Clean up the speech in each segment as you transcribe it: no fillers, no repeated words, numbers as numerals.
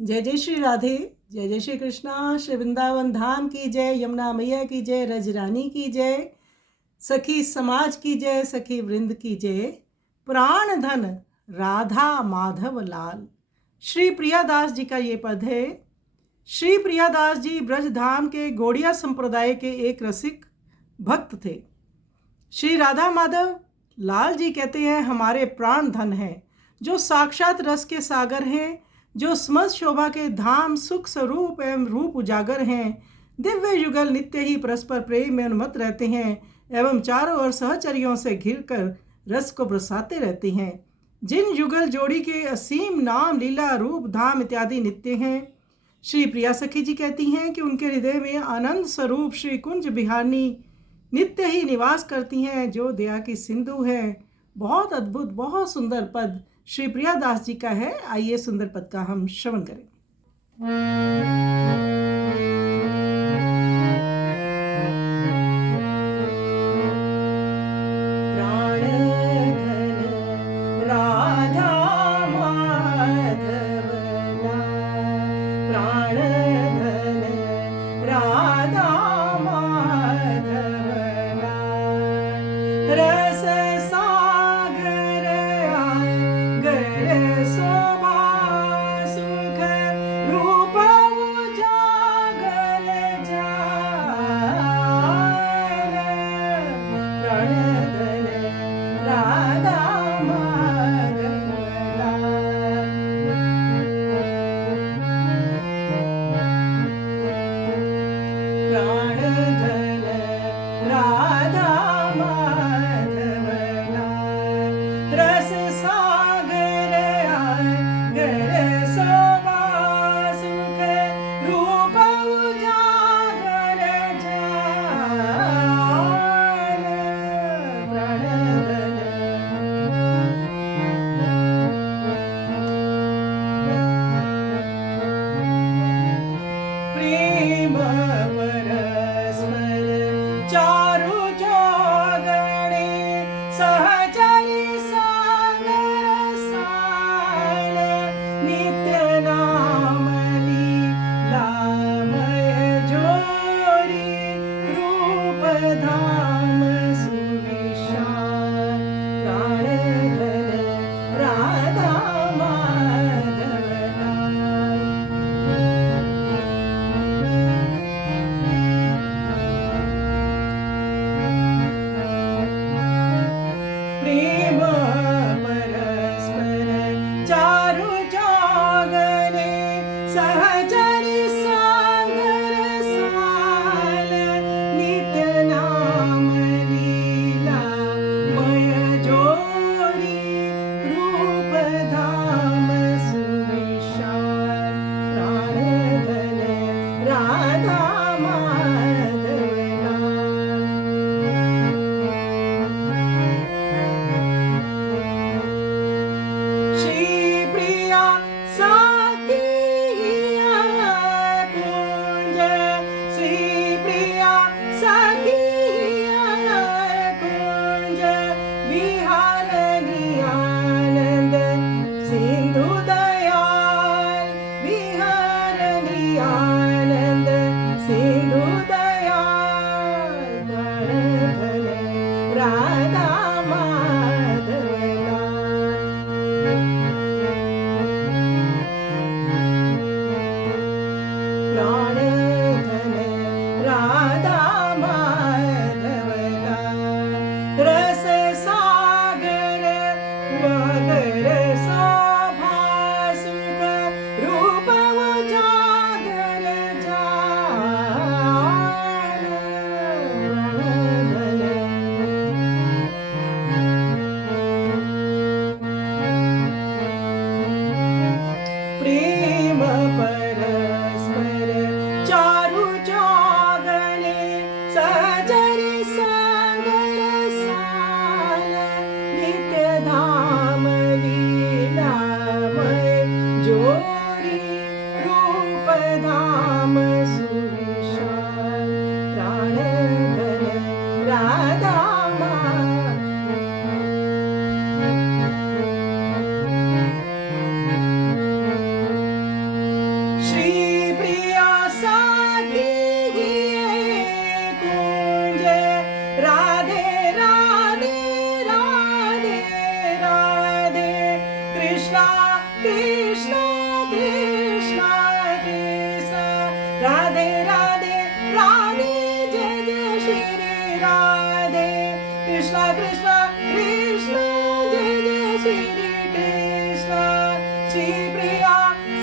जय जय श्री राधे, जय जय श्री कृष्णा। श्री वृंदावन धाम की जय, यमुना मैया की जय, रजरानी की जय, सखी समाज की जय, सखी वृंद की जय। प्राण धन राधा माधव लाल। श्री प्रियादास जी का ये पद है। श्री प्रियादास जी ब्रज धाम के गौड़िया संप्रदाय के एक रसिक भक्त थे। श्री राधा माधव लाल जी कहते हैं, हमारे प्राण धन हैं, जो साक्षात रस के सागर हैं, जो स्मृत शोभा के धाम, सुख स्वरूप एवं रूप उजागर हैं। दिव्य युगल नित्य ही परस्पर प्रेम में उन्मत्त रहते हैं एवं चारों ओर सहचर्यों से घिरकर रस को बरसाते रहते हैं। जिन युगल जोड़ी के असीम नाम, लीला, रूप, धाम इत्यादि नित्य हैं। श्री प्रिया सखी जी कहती हैं कि उनके हृदय में आनंद स्वरूप श्री कुंज बिहारनी नित्य ही निवास करती हैं, जो दया की सिंधु है। बहुत अद्भुत, बहुत सुंदर पद श्री प्रियादास जी का है। आइए सुंदर पद का हम श्रवण करें।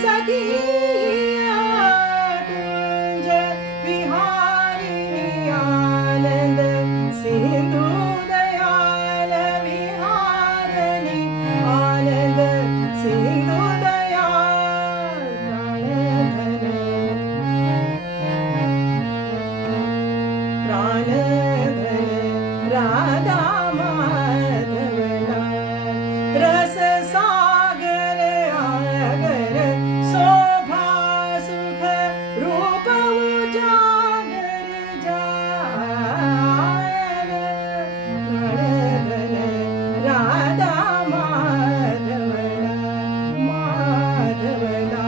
सखी कुंज विहारिणी आनंद सिंधु दयाल विहारिणी आनंद सिंधु दयाल प्राणधन राधा माधवला रस सागर आगर शोभा सुख रूप उजागर जायल प्राणधन राधा माधवला माधवला